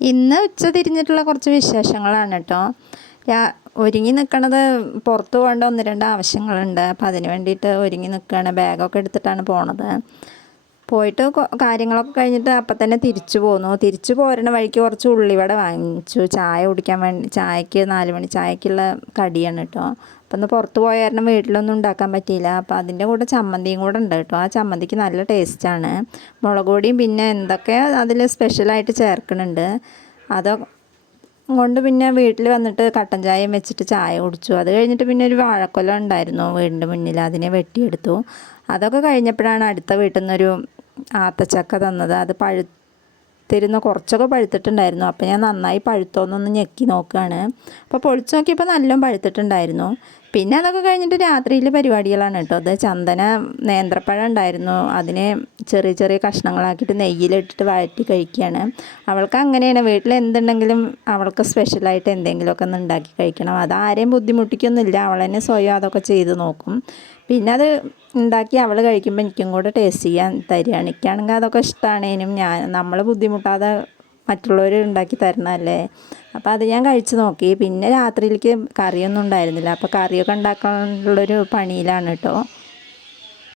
ഇന്ന് ഉച്ച തിരിഞ്ഞിട്ടുള്ള കുറച്ച് വിശേഷങ്ങളാണ് കേട്ടോ ഒരുങ്ങി നിൽക്കണത് പുറത്ത് പോകേണ്ട ഒന്ന് രണ്ട് ആവശ്യങ്ങളുണ്ട്. അപ്പം അതിന് വേണ്ടിയിട്ട് ഒരുങ്ങി നിൽക്കുകയാണ് ബാഗൊക്കെ എടുത്തിട്ടാണ് പോണത്. പോയിട്ട് കാര്യങ്ങളൊക്കെ കഴിഞ്ഞിട്ട് അപ്പം തന്നെ തിരിച്ചു പോന്നു. തിരിച്ചു പോരണ വഴിക്ക് കുറച്ച് ഉള്ളിവട വാങ്ങിച്ചു. ചായ കുടിക്കാൻ വേണ്ടി ചായക്ക് നാല് മണി ചായക്കുള്ള കടിയാണ് കേട്ടോ അപ്പം ഒന്ന് പുറത്ത് പോയ കാരണം വീട്ടിലൊന്നും ഉണ്ടാക്കാൻ പറ്റിയില്ല. അപ്പം അതിന്റെ കൂടെ ചമ്മന്തിയും കൂടെ ഉണ്ട് കേട്ടോ ആ ചമ്മന്തിക്ക് നല്ല ടേസ്റ്റാണ് മുളക് പൊടിയും പിന്നെ എന്തൊക്കെ അതിൽ സ്പെഷ്യലായിട്ട് ചേർക്കുന്നുണ്ട് അതൊക്കെ കൊണ്ട് പിന്നെ വീട്ടിൽ വന്നിട്ട് കട്ടൻ ചായയും വെച്ചിട്ട് ചായ കുടിച്ചു. അത് കഴിഞ്ഞിട്ട് പിന്നെ ഒരു വാഴക്കൊല ഉണ്ടായിരുന്നു വീടിന്റെ മുന്നിൽ. അതിനെ വെട്ടിയെടുത്തു. അതൊക്കെ കഴിഞ്ഞപ്പോഴാണ് അടുത്ത വീട്ടിൽ നിന്നൊരു ആത്തച്ചക്ക തന്നത്. അത് പഴുത്തിരുന്ന കുറച്ചൊക്കെ പഴുത്തിട്ടുണ്ടായിരുന്നു. അപ്പോൾ ഞാൻ നന്നായി പഴുത്തോന്നൊന്ന് ഞെക്കി നോക്കുകയാണ് അപ്പോൾ പൊളിച്ച് നോക്കിയപ്പോൾ നല്ലോണം പഴുത്തിട്ടുണ്ടായിരുന്നു. പിന്നെ അതൊക്കെ കഴിഞ്ഞിട്ട് രാത്രിയിൽ പരിപാടികളാണ് കേട്ടോ. അത് ചന്ദന നേന്ത്രപ്പഴം ഉണ്ടായിരുന്നു. അതിനെ ചെറിയ ചെറിയ കഷ്ണങ്ങളാക്കിയിട്ട് നെയ്യിലിട്ടിട്ട് വഴറ്റി കഴിക്കുകയാണ് അവൾക്ക് അങ്ങനെയാണ്. വീട്ടിൽ എന്തുണ്ടെങ്കിലും അവൾക്ക് സ്പെഷ്യലായിട്ട് എന്തെങ്കിലുമൊക്കെ ഒന്ന് ഉണ്ടാക്കി കഴിക്കണം. അത് ആരെയും ബുദ്ധിമുട്ടിക്കൊന്നുമില്ല. അവൾ തന്നെ സ്വയം അതൊക്കെ ചെയ്ത് നോക്കും. പിന്നെ അത് ഉണ്ടാക്കി അവൾ കഴിക്കുമ്പോൾ എനിക്കും കൂടെ ടേസ്റ്റ് ചെയ്യാൻ തരികയാണ്. എനിക്കാണെങ്കിൽ അതൊക്കെ ഇഷ്ടമാണേനും ഞാൻ. നമ്മൾ ബുദ്ധിമുട്ടാതെ മറ്റുള്ളവർ ഉണ്ടാക്കി തരണമല്ലേ അപ്പോൾ അത് ഞാൻ കഴിച്ചു നോക്കി. പിന്നെ രാത്രിയിലേക്ക് കറിയൊന്നും ഉണ്ടായിരുന്നില്ല. അപ്പോൾ കറിയൊക്കെ ഉണ്ടാക്കാനുള്ളൊരു പണിയിലാണ് കേട്ടോ